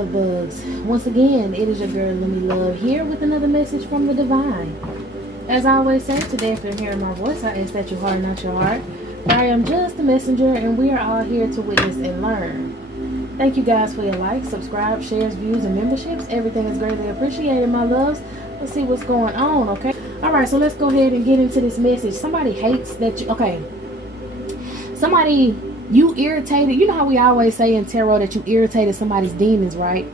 love bugs. Once again, it is your girl Lumi Love here with another message from the divine. As I always say, today if you're hearing my voice, I ask that you harden not your heart. For I am just a messenger and we are all here to witness and learn. Thank you guys for your likes, subscribe, shares, views, and memberships. Everything is greatly appreciated, my loves. Let's see what's going on, okay? Alright, so let's go ahead and get into this message. Somebody hates that you, okay. Somebody, you irritated. You know how we always say in tarot that you irritated somebody's demons, right?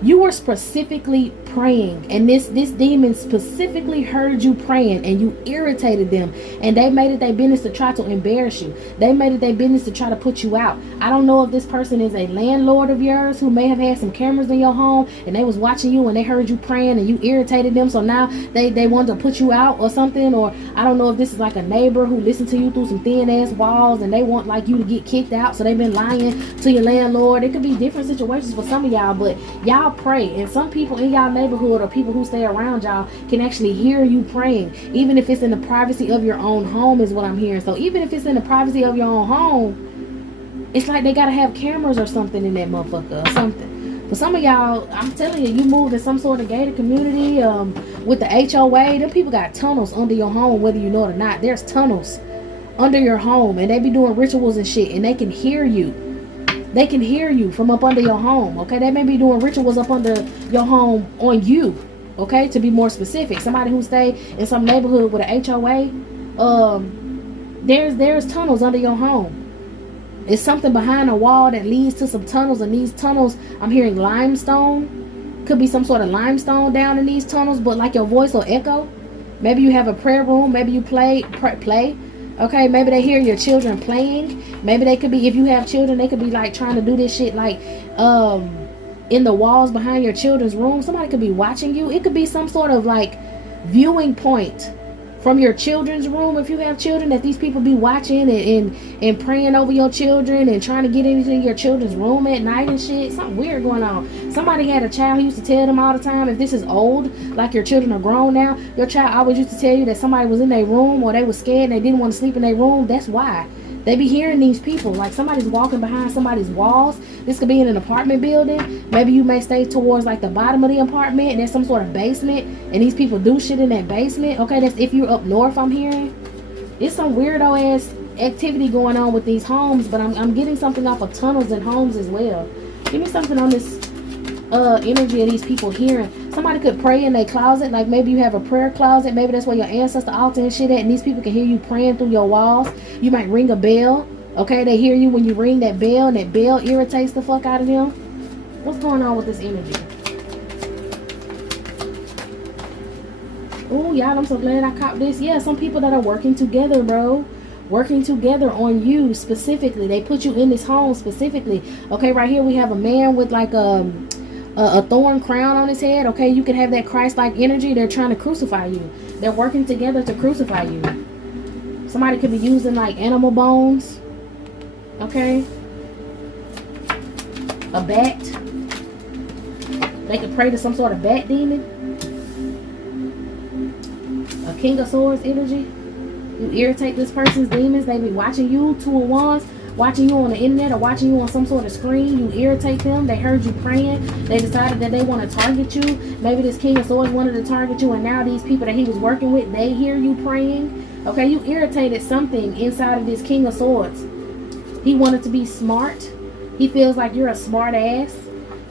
You were specifically praying, and this demon specifically heard you praying, and you irritated them, and they made it their business to try to embarrass you. They made it their business to try to put you out. I don't know if this person is a landlord of yours who may have had some cameras in your home, and they was watching you, and they heard you praying, and you irritated them, so now they wanted to put you out or something. Or I don't know if this is like a neighbor who listened to you through some thin ass walls, and they want like you to get kicked out, so they've been lying to your landlord. It could be different situations for some of y'all, but y'all pray, and some people in y'all neighborhood or people who stay around y'all can actually hear you praying, even if it's in the privacy of your own home, is what I'm hearing. So even if it's in the privacy of your own home, it's like they gotta have cameras or something in that motherfucker or something. For some of y'all, I'm telling you, you moved in some sort of gated community with the HOA. Them people got tunnels under your home, whether you know it or not. There's tunnels under your home, and they be doing rituals and shit, and they can hear you. They can hear you from up under your home, okay? They may be doing rituals up under your home on you, okay? To be more specific, somebody who stay in some neighborhood with an HOA, there's tunnels under your home. It's something behind a wall that leads to some tunnels, and these tunnels, I'm hearing limestone. Could be some sort of limestone down in these tunnels, but like your voice will echo. Maybe you have a prayer room. Maybe you play. Okay, maybe they hear your children playing. Maybe they could be, if you have children, they could be like trying to do this shit like in the walls behind your children's room. Somebody could be watching you. It could be some sort of like viewing point from your children's room, if you have children, that these people be watching and praying over your children and trying to get into your children's room at night and shit. Something weird going on. Somebody had a child who used to tell them all the time, if this is old, like your children are grown now, your child always used to tell you that somebody was in their room, or they were scared and they didn't want to sleep in their room. That's why. They be hearing these people, like somebody's walking behind somebody's walls. This could be in an apartment building. Maybe you may stay towards like the bottom of the apartment, and there's some sort of basement, and these people do shit in that basement. Okay, that's if you're up north, I'm hearing. It's some weirdo ass activity going on with these homes, but I'm getting something off of tunnels and homes as well. Give me something on this energy of these people hearing. Somebody could pray in their closet, like maybe you have a prayer closet, maybe that's where your ancestor altar and shit at, and these people can hear you praying through your walls. You might ring a bell, okay? They hear you when you ring that bell, and that bell irritates the fuck out of them. What's going on with this energy? Oh, y'all, I'm so glad I caught this. Yeah, some people that are working together, bro. Working together on you specifically. They put you in this home specifically. Okay, right here we have a man with like a thorn crown on his head. Okay, you can have that Christ-like energy. They're trying to crucify you. They're working together to crucify you. Somebody could be using like animal bones. Okay, a bat. They could pray to some sort of bat demon. A King of Swords energy. You irritate this person's demons. They be watching you, Two of Wands, watching you on the internet or watching you on some sort of screen. You irritate them. They heard you praying. They decided that they want to target you. Maybe this King of Swords wanted to target you, and now these people that he was working with, they hear you praying. Okay, you irritated something inside of this King of Swords. He wanted to be smart. He feels like you're a smart ass.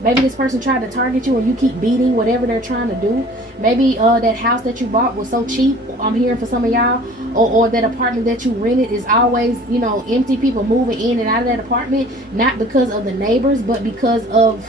Maybe this person tried to target you and you keep beating whatever they're trying to do. Maybe that house that you bought was so cheap, I'm hearing for some of y'all, or that apartment that you rented is always, you know, empty, people moving in and out of that apartment, not because of the neighbors, but because of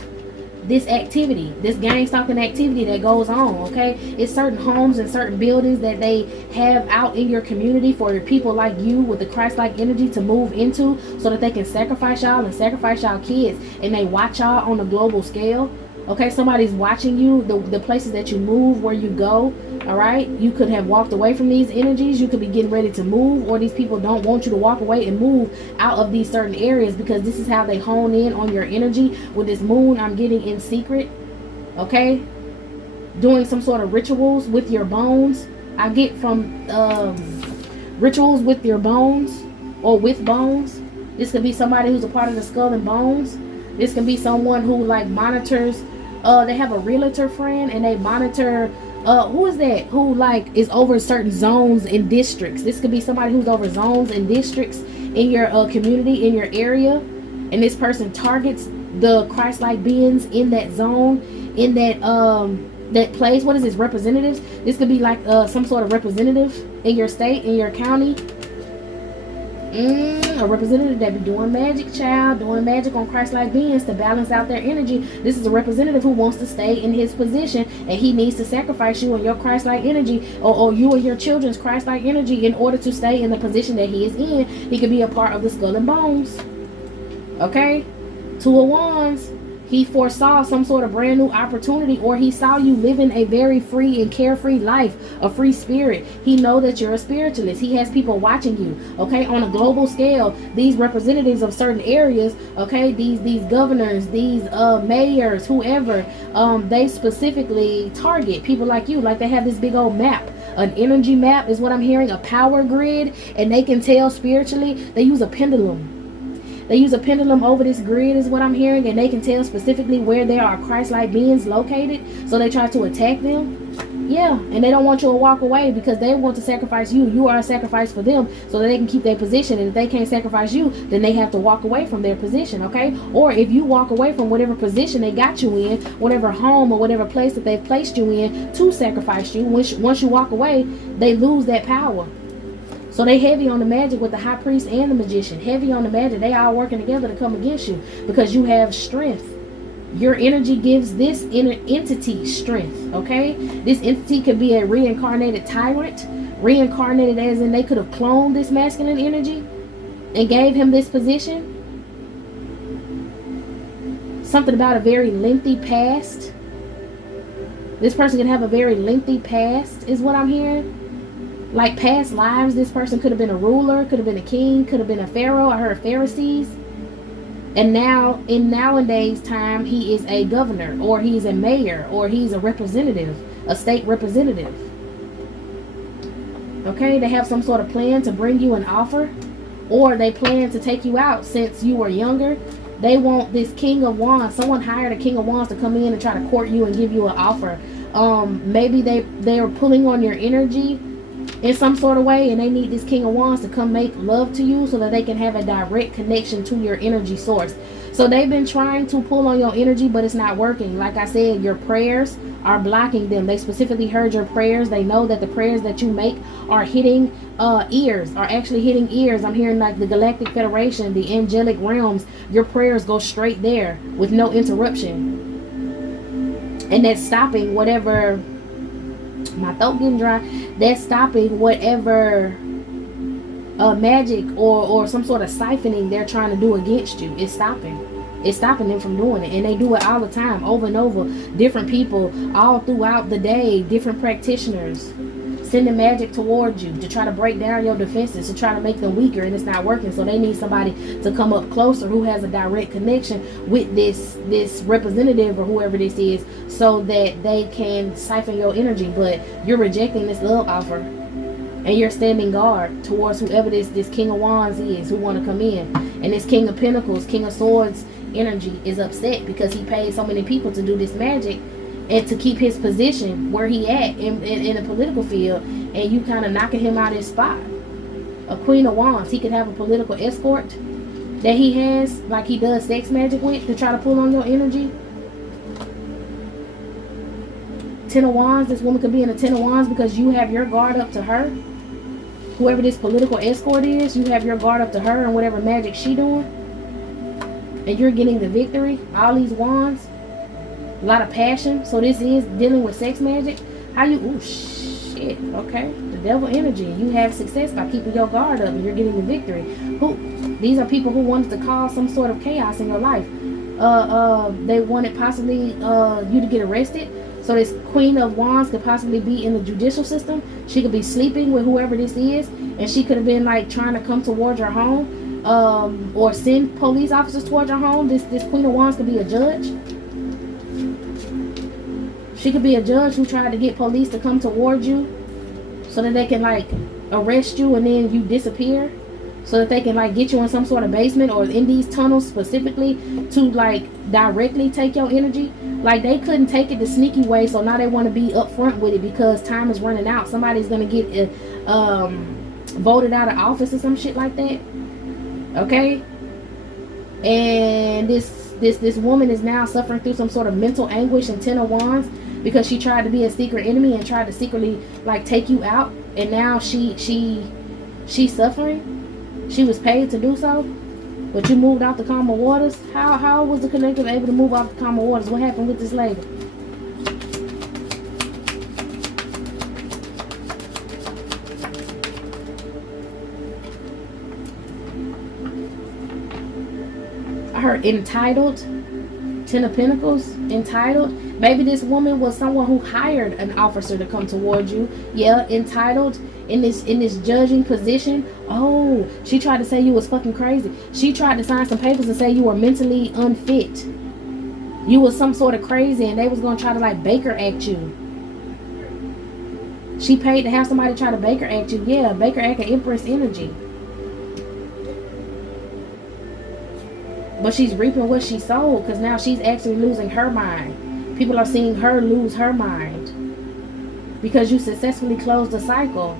this activity, this gang stalking activity that goes on. Okay, it's certain homes and certain buildings that they have out in your community for people like you with the Christ-like energy to move into, so that they can sacrifice y'all and sacrifice y'all kids, and they watch y'all on a global scale. Okay, somebody's watching you, the places that you move, where you go. All right, you could have walked away from these energies. You could be getting ready to move, or these people don't want you to walk away and move out of these certain areas, because this is how they hone in on your energy. With this moon, I'm getting in secret. Okay, doing some sort of rituals with your bones. I get from rituals with your bones or with bones. This could be somebody who's a part of the skull and bones. This can be someone who like monitors, they have a realtor friend and they monitor, who is that, who like is over certain zones and districts. This could be somebody who's over zones and districts in your community, in your area, and this person targets the Christ-like beings in that zone, in that place. What is this? Representatives. This could be like some sort of representative in your state, in your county. A representative that be doing magic, child, doing magic on Christ-like beings to balance out their energy. This is a representative who wants to stay in his position, and he needs to sacrifice you and your Christ-like energy, or you and your children's Christ-like energy, in order to stay in the position that he is in. He could be a part of the Skull and Bones. Okay? Two of Wands. He foresaw some sort of brand new opportunity, or he saw you living a very free and carefree life, a free spirit. He know that you're a spiritualist. He has people watching you, okay, on a global scale. These representatives of certain areas, okay, these governors, these mayors, whoever, they specifically target people like you. Like they have this big old map, an energy map is what I'm hearing, a power grid, and they can tell spiritually. They use a pendulum. They use a pendulum over this grid is what I'm hearing, and they can tell specifically where there are Christ-like beings located, so they try to attack them. Yeah, and they don't want you to walk away because they want to sacrifice you. You are a sacrifice for them so that they can keep their position, and if they can't sacrifice you, then they have to walk away from their position, okay? Or if you walk away from whatever position they got you in, whatever home or whatever place that they've placed you in to sacrifice you, once you walk away, they lose that power. So they heavy on the magic with the high priest and the magician. Heavy on the magic. They all working together to come against you because you have strength. Your energy gives this inner entity strength, okay? This entity could be a reincarnated tyrant. Reincarnated as in they could have cloned this masculine energy and gave him this position. Something about a very lengthy past. This person can have a very lengthy past is what I'm hearing. Like past lives, this person could have been a ruler, could have been a king, could have been a pharaoh. I heard Pharisees. And now, in nowadays time, he is a governor, or he's a mayor, or he's a representative, a state representative. Okay, they have some sort of plan to bring you an offer, or they plan to take you out since you were younger. They want this King of Wands. Someone hired a King of Wands to come in and try to court you and give you an offer. Maybe they are pulling on your energy in some sort of way, and they need this King of Wands to come make love to you so that they can have a direct connection to your energy source. So they've been trying to pull on your energy, but it's not working. Like I said, your prayers are blocking them. They specifically heard your prayers. They know that the prayers that you make are hitting ears, are actually hitting ears. I'm hearing like the Galactic Federation, the angelic realms. Your prayers go straight there with no interruption, and that's stopping whatever. My throat getting dry. That's stopping whatever magic or some sort of siphoning they're trying to do against you. It's stopping them from doing it, and they do it all the time, over and over. Different people all throughout the day, different practitioners sending magic towards you to try to break down your defenses, to try to make them weaker, and it's not working. So they need somebody to come up closer who has a direct connection with this representative or whoever this is, so that they can siphon your energy. But you're rejecting this love offer, and you're standing guard towards whoever this King of Wands is who want to come in. And this King of Pentacles, King of Swords energy is upset because he paid so many people to do this magic and to keep his position where he at in the political field, and you kind of knocking him out his spot. A Queen of Wands, he could have a political escort that he has, like he does sex magic with, to try to pull on your energy. Ten of Wands, this woman could be in a Ten of Wands because you have your guard up to her. Whoever this political escort is, you have your guard up to her and whatever magic she doing, and you're getting the victory. All these wands, a lot of passion. So this is dealing with sex magic. How you, oh shit, okay, the devil energy. You have success by keeping your guard up, and you're getting the victory. These are people who wanted to cause some sort of chaos in your life. They wanted possibly you to get arrested. So this Queen of Wands could possibly be in the judicial system. She could be sleeping with whoever this is, and she could have been like trying to come towards your home, or send police officers towards your home. This Queen of Wands could be a judge. She could be a judge who tried to get police to come towards you so that they can like arrest you and then you disappear. so that they can like get you in some sort of basement or in these tunnels specifically to like directly take your energy. Like they couldn't take it the sneaky way, so now they want to be upfront with it because time is running out. Somebody's gonna get voted out of office or some shit like that. Okay, and this woman is now suffering through some sort of mental anguish and 10 of wands because she tried to be a secret enemy and tried to secretly like take you out, and now she's suffering. She was paid to do so, but you moved out the calmer waters. How was the collective able to move off the calmer waters? What happened with this lady? I heard entitled. 10 of Pentacles, entitled. Maybe this woman was someone who hired an officer to come towards you. Yeah, entitled in this judging position. Oh, she tried to say you was fucking crazy. She tried to sign some papers and say you were mentally unfit. You was some sort of crazy and they was gonna try to like Baker act you. She paid to have somebody try to Baker act you. Yeah, Baker act an Empress energy. But she's reaping what she sowed, because now she's actually losing her mind. People are seeing her lose her mind because you successfully closed the cycle.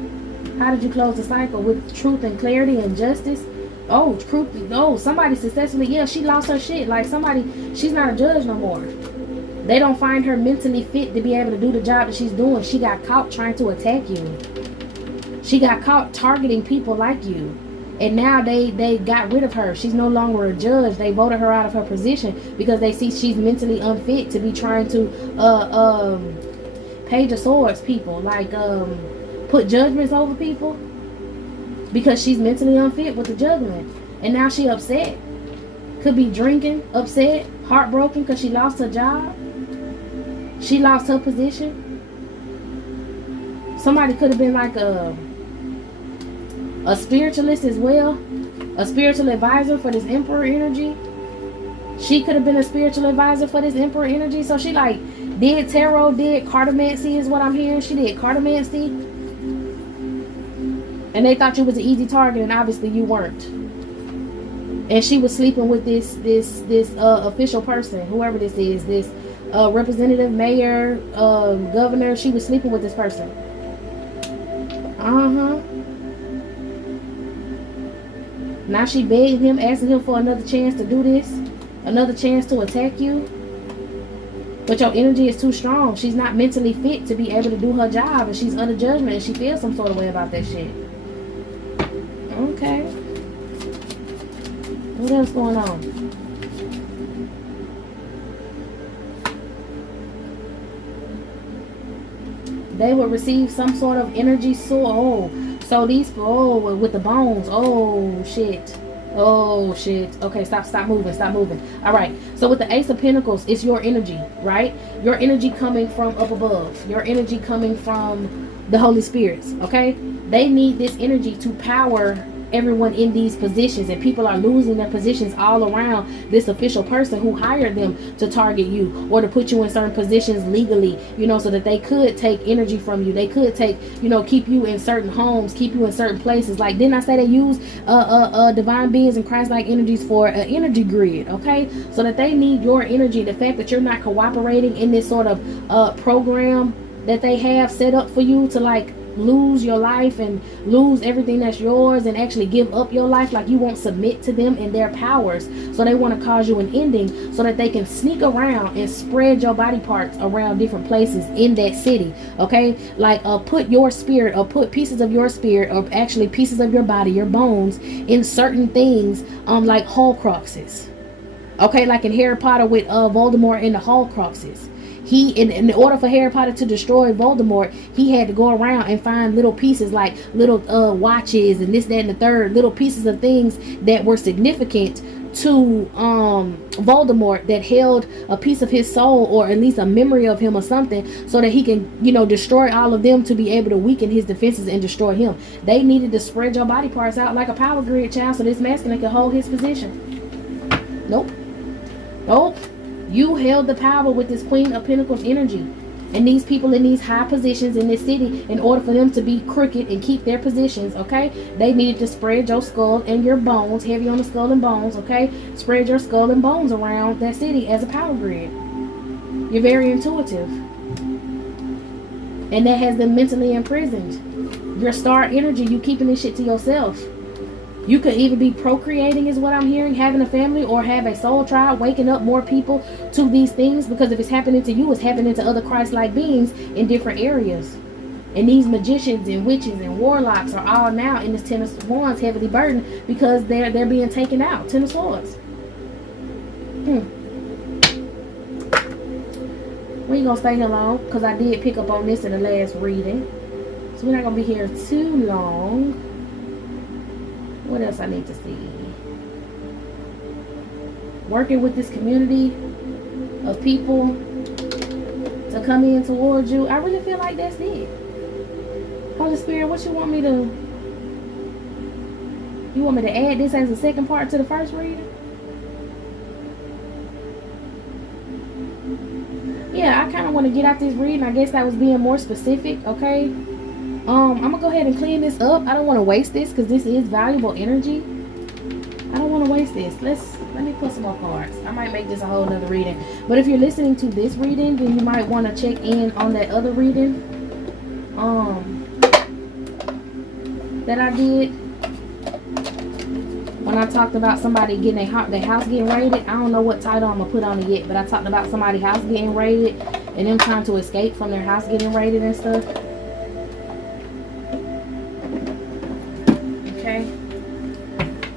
How did you close the cycle? With truth and clarity and justice. Oh, truth. Oh, somebody successfully. Yeah, she lost her shit. Like somebody, she's not a judge no more. They don't find her mentally fit to be able to do the job that she's doing. She got caught trying to attack you. She got caught targeting people like you. And now they got rid of her. She's no longer a judge. They voted her out of her position because they see she's mentally unfit to be trying to Page of Swords people. Like put judgments over people. Because she's mentally unfit with the juggling. And now she upset. Could be drinking, upset, heartbroken because she lost her job. She lost her position. Somebody could have been like a spiritualist as well, a spiritual advisor for this Emperor energy. She could have been a spiritual advisor for this Emperor energy. So she like did tarot, did cartomancy is what I'm hearing. She did cartomancy, and they thought you was an easy target, and obviously you weren't. And she was sleeping with this official person, whoever this is, this representative, mayor, governor. She was sleeping with this person. Now she begging him, asking him for another chance to do this, another chance to attack you. But your energy is too strong. She's not mentally fit to be able to do her job, and she's under judgment, and she feels some sort of way about that shit. Okay. What else going on? They will receive some sort of energy source. Oh. So these, with the bones, oh shit, okay, stop moving, all right, so with the Ace of Pentacles, it's your energy, right? Your energy coming from up above, your energy coming from the Holy Spirits, okay? They need this energy to power everyone in these positions, and people are losing their positions all around this official person who hired them to target you or to put you in certain positions legally, you know, so that they could take energy from you. They could take, you know, keep you in certain homes, keep you in certain places. Like, didn't I say they use divine beings and Christ-like energies for an energy grid? Okay, so that they need your energy. The fact that you're not cooperating in this sort of program that they have set up for you to like lose your life and lose everything that's yours and actually give up your life, like you won't submit to them and their powers. So they want to cause you an ending so that they can sneak around and spread your body parts around different places in that city. Okay, like put your spirit or put pieces of your spirit or actually pieces of your body, your bones, in certain things, like Horcruxes. Okay, like in Harry Potter with Voldemort in the Horcruxes. He, in order for Harry Potter to destroy Voldemort, he had to go around and find little pieces, like little watches and this, that, and the third, little pieces of things that were significant to Voldemort, that held a piece of his soul or at least a memory of him or something, so that he can, you know, destroy all of them to be able to weaken his defenses and destroy him. They needed to spread your body parts out like a power grid, child, so this masculine could hold his position. Nope. You held the power with this Queen of Pentacles energy. And these people in these high positions in this city, in order for them to be crooked and keep their positions, okay, they needed to spread your skull and your bones, heavy on the skull and bones, okay, spread your skull and bones around that city as a power grid. You're very intuitive, and that has them mentally imprisoned. Your star energy, you keeping this shit to yourself. You could even be procreating, is what I'm hearing, having a family, or have a soul tribe, waking up more people to these things, because if it's happening to you, it's happening to other Christ-like beings in different areas. And these magicians and witches and warlocks are all now in this Ten of Wands heavily burdened, because they're being taken out. Ten of Swords. We ain't gonna stay here long, because I did pick up on this in the last reading. So we're not gonna be here too long. What else I need to see? Working with this community of people to come in towards you. I really feel like that's it. Holy Spirit, what you want me to... You want me to add this as a second part to the first reading? Yeah, I kind of want to get out this reading. I guess that was being more specific, okay? I'm gonna go ahead and clean this up. I don't want to waste this, because this is valuable energy. I don't want to waste this. Let me put some more cards. I might make this a whole nother reading. But if you're listening to this reading, then you might want to check in on that other reading that I did when I talked about somebody getting their house getting raided. I don't know what title I'm gonna put on it yet, but I talked about somebody's house getting raided and them trying to escape from their house getting raided and stuff.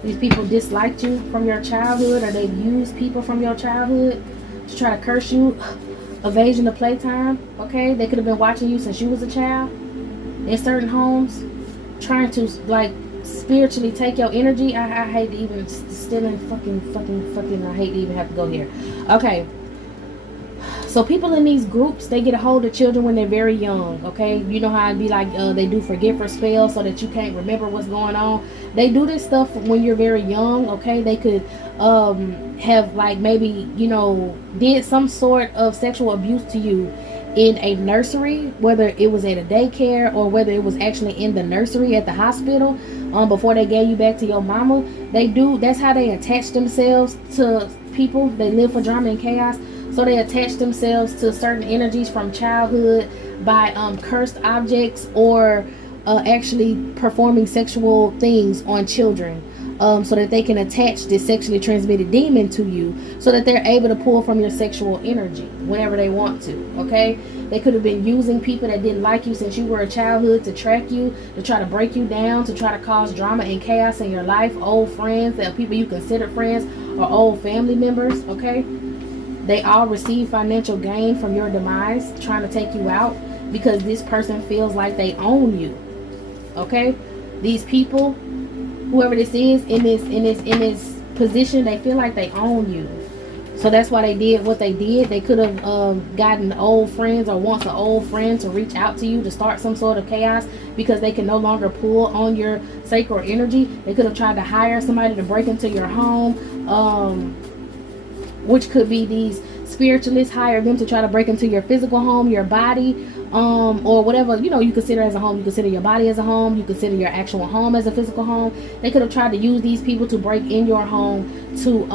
These people disliked you from your childhood, or they've used people from your childhood to try to curse you. Evasion of playtime, okay? They could have been watching you since you was a child in certain homes, trying to, like, spiritually take your energy. I hate to even stealing fucking I hate to even have to go here. Okay. So people in these groups, they get a hold of children when they're very young, okay? You know how it'd be like they do forget spells so that you can't remember what's going on. They do this stuff when you're very young, okay? They could have, like, maybe, you know, did some sort of sexual abuse to you in a nursery, whether it was at a daycare or whether it was actually in the nursery at the hospital before they gave you back to your mama. That's how they attach themselves to people. They live for drama and chaos. So they attach themselves to certain energies from childhood by cursed objects, or actually performing sexual things on children, so that they can attach this sexually transmitted demon to you, so that they're able to pull from your sexual energy whenever they want to, okay? They could have been using people that didn't like you since you were a childhood to track you, to try to break you down, to try to cause drama and chaos in your life. Old friends, that people you considered friends, or old family members, okay? They all receive financial gain from your demise, trying to take you out, because this person feels like they own you. Okay? These people, whoever this is in this position, they feel like they own you. So that's why they did what they did. They could have gotten old friends, or wants an old friend to reach out to you to start some sort of chaos, because they can no longer pull on your sacred energy. They could have tried to hire somebody to break into your home, which could be these spiritualists hire them to try to break into your physical home, your body, or whatever, you know, you consider as a home. You consider your body as a home. You consider your actual home as a physical home. They could have tried to use these people to break in your home to,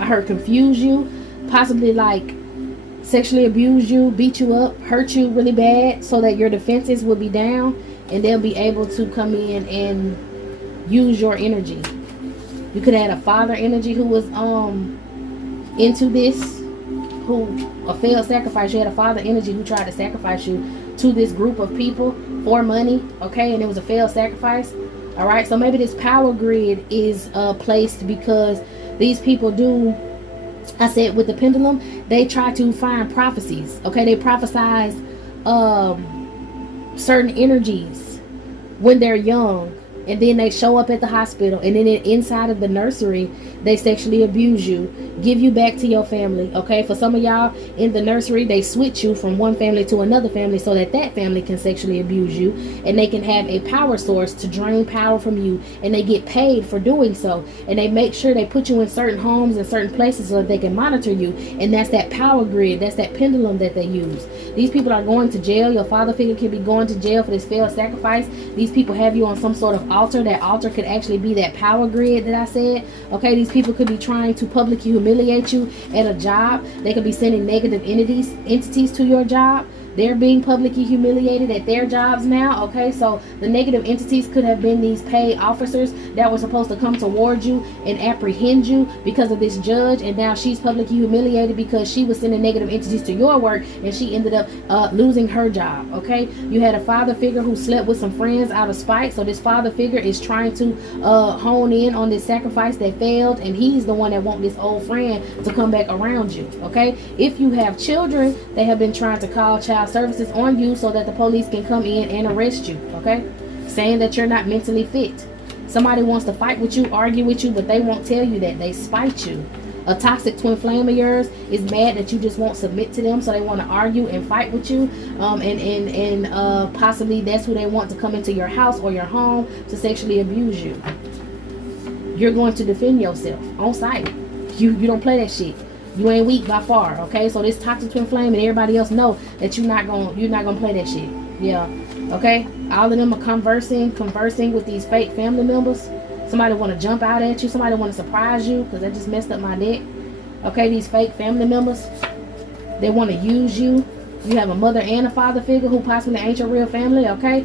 I heard, confuse you, possibly like sexually abuse you, beat you up, hurt you really bad, so that your defenses will be down, and they'll be able to come in and use your energy. You could have had a father energy who was into this, a failed sacrifice. You had a father energy who tried to sacrifice you to this group of people for money, okay? And it was a failed sacrifice. All right, so maybe this power grid is placed because these people do, I said with the pendulum, they try to find prophecies, okay? They prophesize certain energies when they're young, And then they show up at the hospital, and then inside of the nursery they sexually abuse you, give you back to your family. Okay, for some of y'all in the nursery, they switch you from one family to another family so that that family can sexually abuse you, and they can have a power source to drain power from you, and they get paid for doing so. And they make sure they put you in certain homes and certain places so that they can monitor you. And that's that power grid, that's that pendulum that they use. These people are going to jail. Your father figure could be going to jail for this failed sacrifice. These people have you on some sort of altar. That altar could actually be that power grid that I said. Okay, these people could be trying to publicly humiliate you at a job. They could be sending negative entities to your job. They're being publicly humiliated at their jobs now. Okay, so the negative entities could have been these paid officers that were supposed to come towards you and apprehend you because of this judge, and now she's publicly humiliated because she was sending negative entities to your work, and she ended up losing her job. Okay, you had a father figure who slept with some friends out of spite, so this father figure is trying to hone in on this sacrifice that failed, and he's the one that wants this old friend to come back around you. Okay, if you have children, they have been trying to call child services on you so that the police can come in and arrest you. Okay, saying that you're not mentally fit. Somebody wants to fight with you, argue with you, but they won't tell you that. They spite you. A toxic twin flame of yours is mad that you just won't submit to them, so they want to argue and fight with you, and possibly that's who they want to come into your house or your home to sexually abuse you. You're going to defend yourself on sight. You don't play that shit. You ain't weak by far. Okay, so this toxic twin flame and everybody else know that you're not gonna play that shit. Yeah. Okay, all of them are conversing with these fake family members. Somebody want to jump out at you. Somebody want to surprise you because they just messed up my deck. Okay, these fake family members, they want to use you. You have a mother and a father figure who possibly ain't your real family. Okay,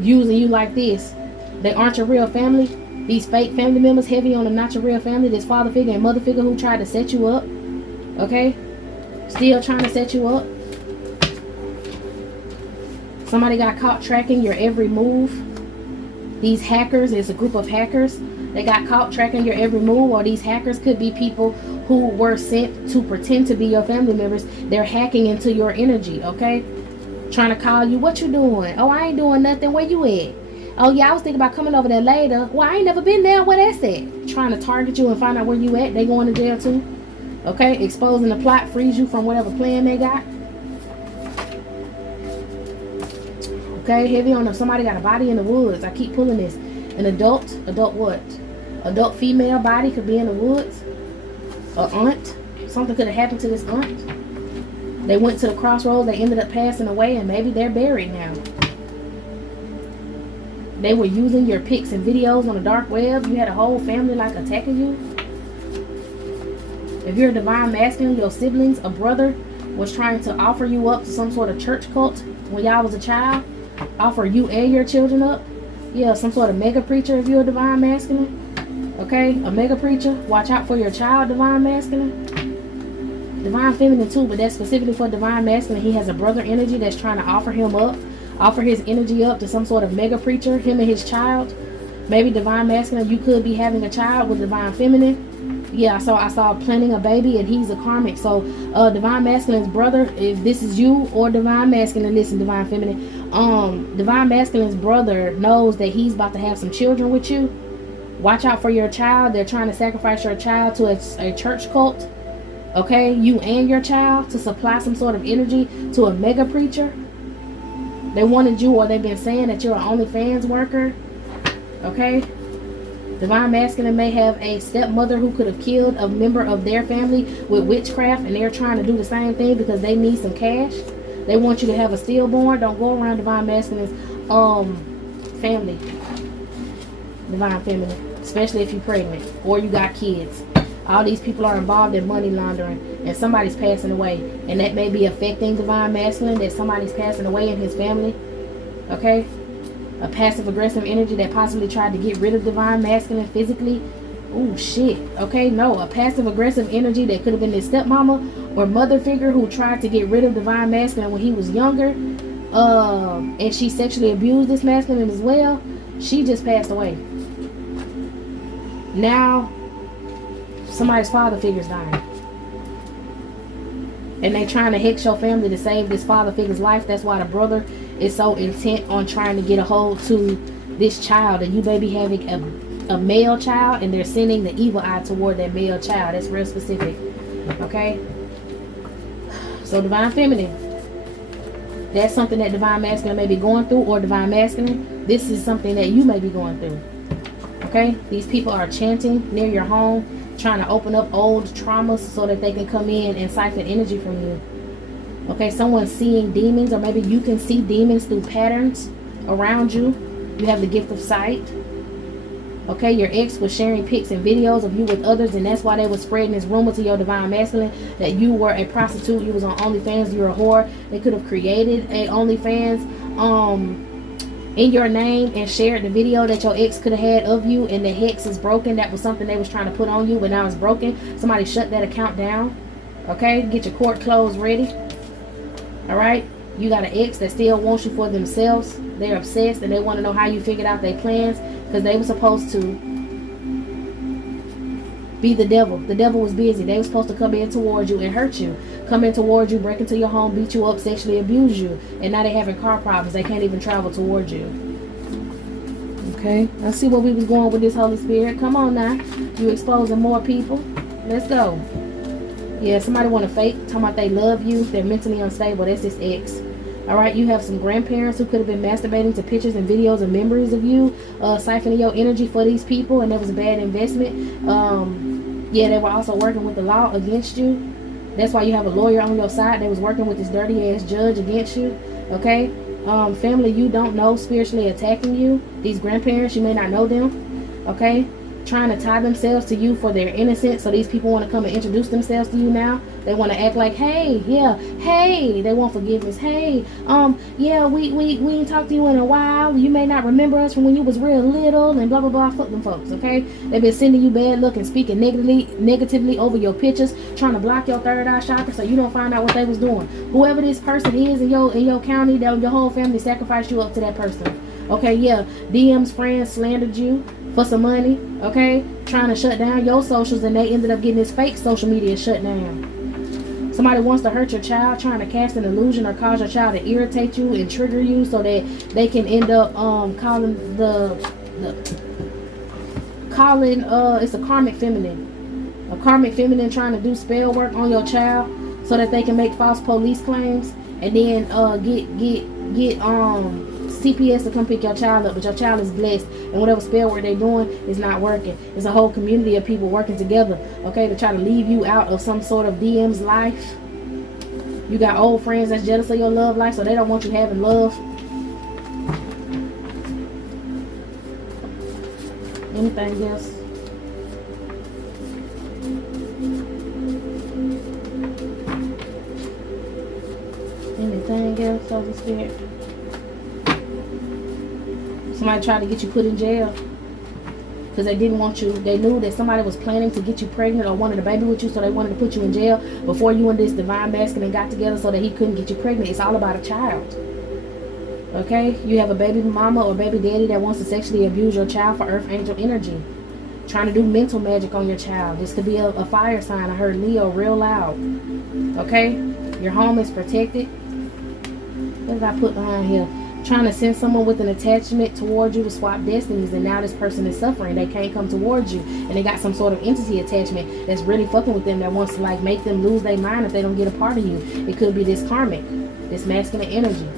using you like this. They aren't your real family. These fake family members, heavy on the not your real family. This father figure and mother figure who tried to set you up. Okay, still trying to set you up. Somebody got caught tracking your every move. These hackers, it's a group of hackers. They got caught tracking your every move, or these hackers could be people who were sent to pretend to be your family members. They're hacking into your energy. Okay, trying to call you. What you doing? Oh, I ain't doing nothing. Where you at? Oh yeah, I was thinking about coming over there later. Well, I ain't never been there. Where that's at? Trying to target you and find out where you at. They going to jail too. Okay, exposing the plot, frees you from whatever plan they got. Okay, heavy on them. Somebody got a body in the woods. I keep pulling this. An adult what? Adult female body could be in the woods. A aunt. Something could have happened to this aunt. They went to the crossroads. They ended up passing away, and maybe they're buried now. They were using your pics and videos on the dark web. You had a whole family like attacking you. If you're a divine masculine, your siblings, a brother was trying to offer you up to some sort of church cult when y'all was a child. Offer you and your children up. Yeah, some sort of mega preacher if you're a divine masculine. Okay, a mega preacher. Watch out for your child, divine masculine. Divine feminine too, but that's specifically for divine masculine. He has a brother energy that's trying to offer him up. Offer his energy up to some sort of mega preacher, him and his child. Maybe divine masculine, you could be having a child with divine feminine. Yeah, I saw planning a baby, and he's a karmic. So divine masculine's brother, if this is you or divine masculine, listen, divine feminine, divine masculine's brother knows that he's about to have some children with you. Watch out for your child. They're trying to sacrifice your child to a church cult. Okay, you and your child, to supply some sort of energy to a mega preacher. They wanted you, or they've been saying that you're an OnlyFans worker. Okay, divine masculine may have a stepmother who could have killed a member of their family with witchcraft, and they're trying to do the same thing because they need some cash. They want you to have a stillborn. Don't go around divine masculine's family. Divine feminine, especially if you're pregnant or you got kids. All these people are involved in money laundering, and somebody's passing away, and that may be affecting divine masculine, that somebody's passing away in his family. Okay, a passive aggressive energy that possibly tried to get rid of divine masculine physically. Oh shit. Okay, no, a passive aggressive energy that could have been his stepmama or mother figure who tried to get rid of divine masculine when he was younger, and she sexually abused this masculine as well. She just passed away. Now somebody's father figure's dying, and they trying to hex your family to save this father figure's life. That's why the brother is so intent on trying to get a hold to this child, and you may be having a male child, and they're sending the evil eye toward that male child. That's real specific. Okay? So divine feminine, that's something that divine masculine may be going through, or divine masculine, this is something that you may be going through. Okay? These people are chanting near your home, trying to open up old traumas so that they can come in and siphon energy from you. Okay? Someone's seeing demons, or maybe you can see demons through patterns around you. You have the gift of sight. Okay, your ex was sharing pics and videos of you with others, and that's why they were spreading this rumor to your divine masculine that you were a prostitute, you was on OnlyFans, you were a whore. They could have created a OnlyFans in your name and shared the video that your ex could have had of you, and the hex is broken. That was something they was trying to put on you, but now it's broken. Somebody shut that account down. Okay, get your court clothes ready. All right, you got an ex that still wants you for themselves. They're obsessed, and they want to know how you figured out their plans, because they were supposed to be the devil. The devil was busy. They were supposed to come in towards you and hurt you. Come in towards you, break into your home, beat you up, sexually abuse you. And now they're having car problems. They can't even travel towards you. Okay, let's see where we was going with this Holy Spirit. Come on now. You exposing more people. Let's go. Yeah, somebody want to fake, talking about they love you. They're mentally unstable. That's this ex. All right, you have some grandparents who could have been masturbating to pictures and videos and memories of you, siphoning your energy for these people, and that was a bad investment. Yeah, they were also working with the law against you. That's why you have a lawyer on your side. They was working with this dirty ass judge against you. Okay, family you don't know spiritually attacking you. These grandparents, you may not know them. Okay, trying to tie themselves to you for their innocence. So these people want to come and introduce themselves to you now. They want to act like, hey, yeah, hey, they want forgiveness. Hey, yeah, we ain't talked to you in a while. You may not remember us from when you was real little, and blah blah blah. Fuck them folks, okay? They've been sending you bad luck and speaking negatively over your pictures, trying to block your third eye chakra so you don't find out what they was doing. Whoever this person is in your county, your whole family sacrificed you up to that person. Okay, yeah, DM's friends slandered you for some money, okay? Trying to shut down your socials, and they ended up getting this fake social media shut down. Somebody wants to hurt your child, trying to cast an illusion or cause your child to irritate you and trigger you so that they can end up calling it's a karmic feminine. A karmic feminine trying to do spell work on your child so that they can make false police claims and then get CPS to come pick your child up, but your child is blessed, and whatever spell work they're doing is not working. It's a whole community of people working together, okay, to try to leave you out of some sort of DM's life. You got old friends that's jealous of your love life, so they don't want you having love. Anything else? Anything else, Holy Spirit? Somebody tried to get you put in jail because they didn't want you. They knew that somebody was planning to get you pregnant or wanted a baby with you, so they wanted to put you in jail before you and this divine masculine got together so that he couldn't get you pregnant. It's all about a child. Okay? You have a baby mama or baby daddy that wants to sexually abuse your child for earth angel energy. Trying to do mental magic on your child. This could be a fire sign. I heard Leo real loud. Okay? Your home is protected. What did I put behind here? Trying to send someone with an attachment towards you to swap destinies, and now this person is suffering. They can't come towards you, and they got some sort of entity attachment that's really fucking with them, that wants to like make them lose their mind if they don't get a part of you. It could be this karmic, this masculine energy.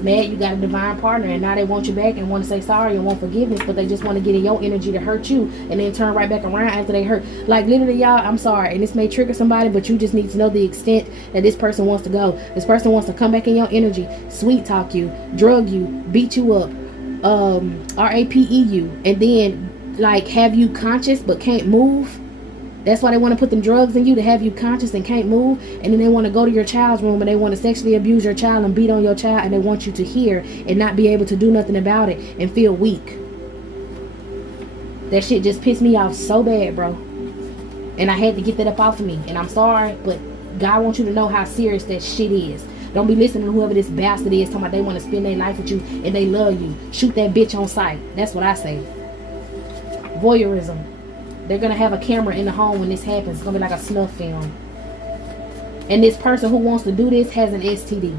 Mad you got a divine partner, and now they want you back and want to say sorry and want forgiveness, but they just want to get in your energy to hurt you and then turn right back around after they hurt. Like literally, y'all, I'm sorry, and this may trigger somebody, but you just need to know the extent that this person wants to go. This person wants to come back in your energy, sweet talk you, drug you, beat you up, rape you, and then like have you conscious but can't move. That's why they want to put them drugs in you, to have you conscious and can't move. And then they want to go to your child's room and they want to sexually abuse your child and beat on your child, and they want you to hear and not be able to do nothing about it and feel weak. That shit just pissed me off so bad, bro. And I had to get that up off of me. And I'm sorry, but God wants you to know how serious that shit is. Don't be listening to whoever this bastard is talking about they want to spend their life with you and they love you. Shoot that bitch on sight. That's what I say. Voyeurism. They're going to have a camera in the home when this happens. It's going to be like a snuff film. And this person who wants to do this has an STD.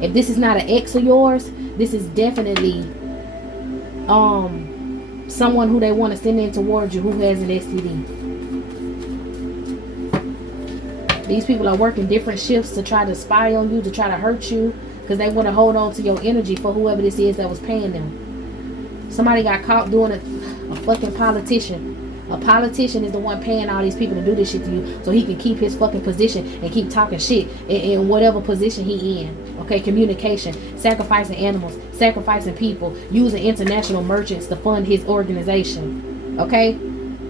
If this is not an ex of yours, this is definitely someone who they want to send in towards you who has an STD. These people are working different shifts to try to spy on you, to try to hurt you, because they want to hold on to your energy for whoever this is that was paying them. Somebody got caught doing it. A fucking politician. A politician is the one paying all these people to do this shit to you so he can keep his fucking position and keep talking shit in whatever position he in. Okay, communication, sacrificing animals, sacrificing people, using international merchants to fund his organization. Okay,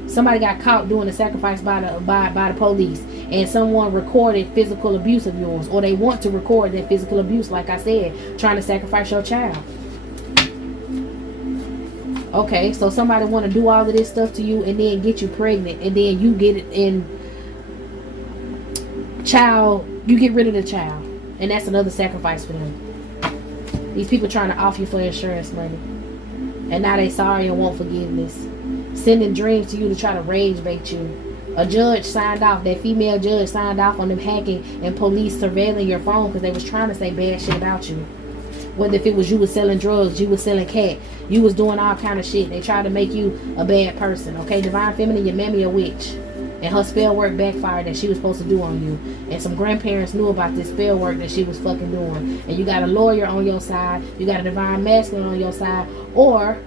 somebody got caught doing a sacrifice by the police, and someone recorded physical abuse of yours, or they want to record that physical abuse, like I said, trying to sacrifice your child. Okay, so somebody want to do all of this stuff to you and then get you pregnant, and then you get it in child, you get rid of the child, and that's another sacrifice for them. These people trying to off you for insurance money, and now they sorry and want forgiveness. Sending dreams to you to try to rage bait you. A judge signed off, that female judge signed off on them hacking and police surveilling your phone because they was trying to say bad shit about you. Whether if it was you was selling drugs, you was selling cat, you was doing all kind of shit. They tried to make you a bad person. Okay, Divine Feminine, your mammy a witch. And her spell work backfired that she was supposed to do on you. And some grandparents knew about this spell work that she was fucking doing. And you got a lawyer on your side. You got a Divine Masculine on your side. Or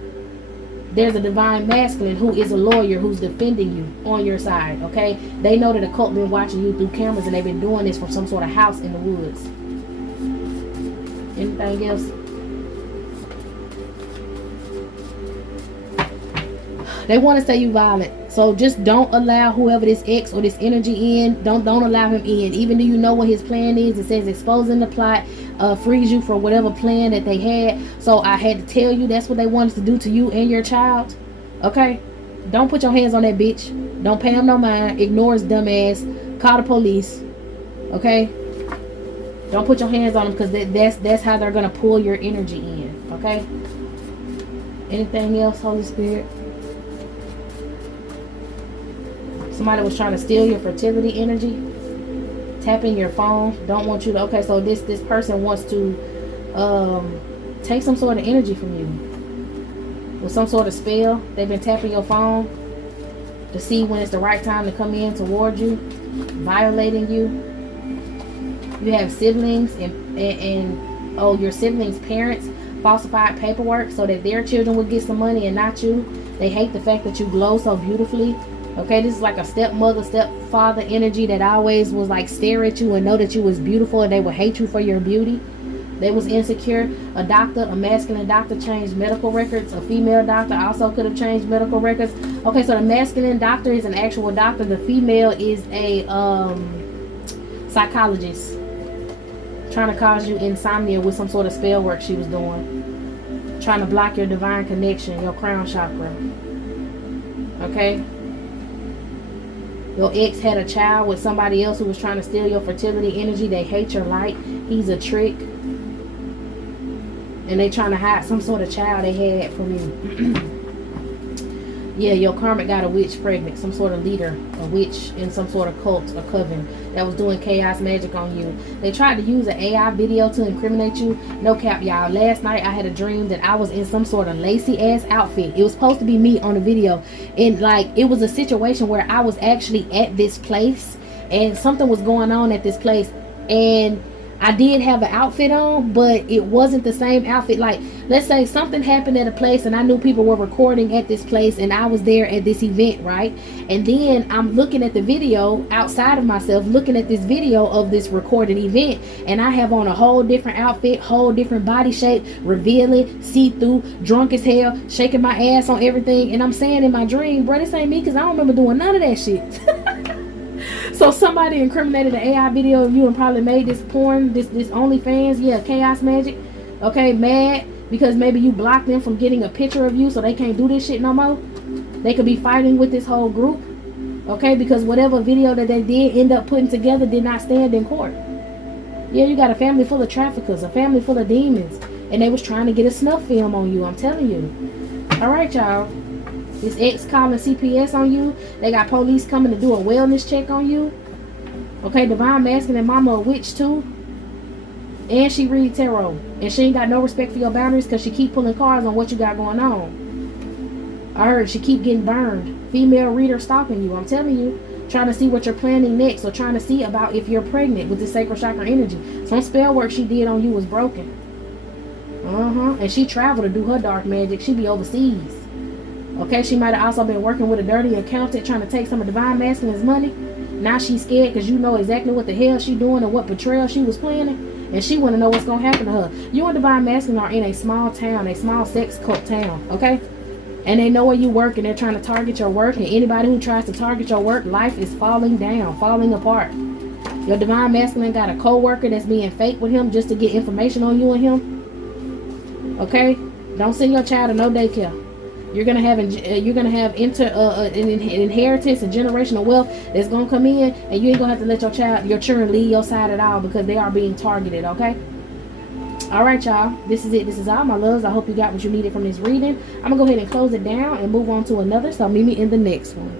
there's a Divine Masculine who is a lawyer who's defending you on your side. Okay, they know that the cult been watching you through cameras, and they've been doing this from some sort of house in the woods. Anything else? They want to say you violent. So just don't allow whoever this ex or this energy in, don't allow him in. Even though you know what his plan is, it says exposing the plot, frees you from whatever plan that they had. So I had to tell you that's what they wanted to do to you and your child. Okay? Don't put your hands on that bitch. Don't pay him no mind. Ignore his dumb ass. Call the police. Okay? Don't put your hands on them, because that's how they're going to pull your energy in. Okay? Anything else, Holy Spirit? Somebody was trying to steal your fertility energy. Tapping your phone. Don't want you to... Okay, so this person wants to take some sort of energy from you. With some sort of spell. They've been tapping your phone to see when it's the right time to come in toward you. Violating you. You have siblings and your siblings' parents falsified paperwork so that their children would get some money and not you. They hate the fact that you glow so beautifully. Okay, this is like a stepmother, stepfather energy that always was like stare at you and know that you was beautiful, and they would hate you for your beauty. They was insecure. A doctor, a masculine doctor, changed medical records. A female doctor also could have changed medical records. Okay, so the masculine doctor is an actual doctor. The female is a psychologist. Trying to cause you insomnia with some sort of spell work she was doing. Trying to block your divine connection, your crown chakra. Okay? Your ex had a child with somebody else who was trying to steal your fertility energy. They hate your light. He's a trick. And they trying to hide some sort of child they had from you. Yeah, your karmic got a witch pregnant. Some sort of leader, a witch in some sort of cult or coven that was doing chaos magic on you. They tried to use an AI video to incriminate you. No cap, y'all. Last night I had a dream that I was in some sort of lacy ass outfit. It was supposed to be me on the video. And like, it was a situation where I was actually at this place and something was going on at this place. And I did have an outfit on, but it wasn't the same outfit. Like, let's say something happened at a place and I knew people were recording at this place and I was there at this event, right? And then I'm looking at the video outside of myself, looking at this video of this recorded event, and I have on a whole different outfit, whole different body shape, revealing, see-through, drunk as hell, shaking my ass on everything. And I'm saying in my dream, bro, this ain't me, because I don't remember doing none of that shit. So somebody incriminated an AI video of you and probably made this porn, this OnlyFans, yeah, chaos magic. Okay, mad because maybe you blocked them from getting a picture of you so they can't do this shit no more. They could be fighting with this whole group. Okay, because whatever video that they did end up putting together did not stand in court. Yeah, you got a family full of traffickers, a family full of demons, and they was trying to get a snuff film on you, I'm telling you. All right, y'all. This ex calling CPS on you. They got police coming to do a wellness check on you. Okay, Divine Masculine Mama a witch too. And she read tarot. And she ain't got no respect for your boundaries because she keep pulling cards on what you got going on. I heard she keep getting burned. Female reader stalking you. I'm telling you. Trying to see what you're planning next, or trying to see about if you're pregnant with the sacral chakra energy. Some spell work she did on you was broken. And she traveled to do her dark magic. She be overseas. Okay, she might have also been working with a dirty accountant trying to take some of Divine Masculine's money. Now she's scared because you know exactly what the hell she doing and what betrayal she was planning. And she want to know what's going to happen to her. You and Divine Masculine are in a small town, a small sex cult town, okay? And they know where you work and they're trying to target your work. And anybody who tries to target your work, life is falling down, falling apart. Your Divine Masculine got a co-worker that's being fake with him just to get information on you and him. Okay? Don't send your child to no daycare. You're gonna have an inheritance and generational wealth that's gonna come in, and you ain't gonna have to let your children leave your side at all because they are being targeted. Okay. All right, y'all. This is it. This is all, my loves. I hope you got what you needed from this reading. I'm gonna go ahead and close it down and move on to another. So meet me in the next one.